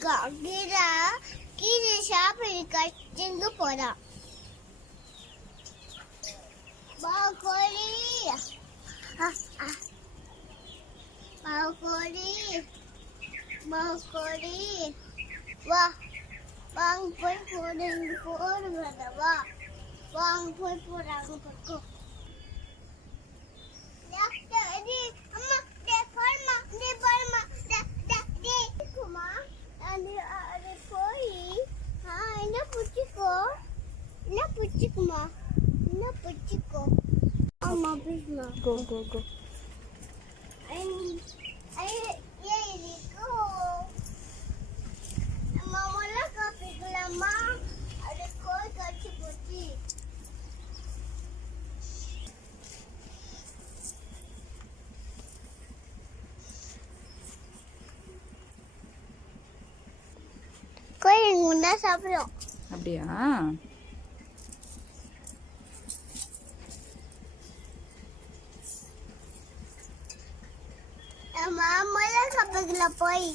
Gira, quise saber que tengo por aquí. Malkori, ha, ha. Malkori, va. Bang, pue, pue, pue, pue, pue, pue, pue, pue, pue, pue, pue, pue, பிடிச்சிக்கோ என்ன பிடிச்சிக்குமா என்ன பிடிச்சிக்கோ ஆமா பிடிக்குமா கோ கோ கோ அம்மா முல்லை காப்பிக்கலாமா அது கோய் கடிச்சு போச்சு கோயில் முன்னா சாப்பிடும் அப்படியா? அம்மா முல்லை போய்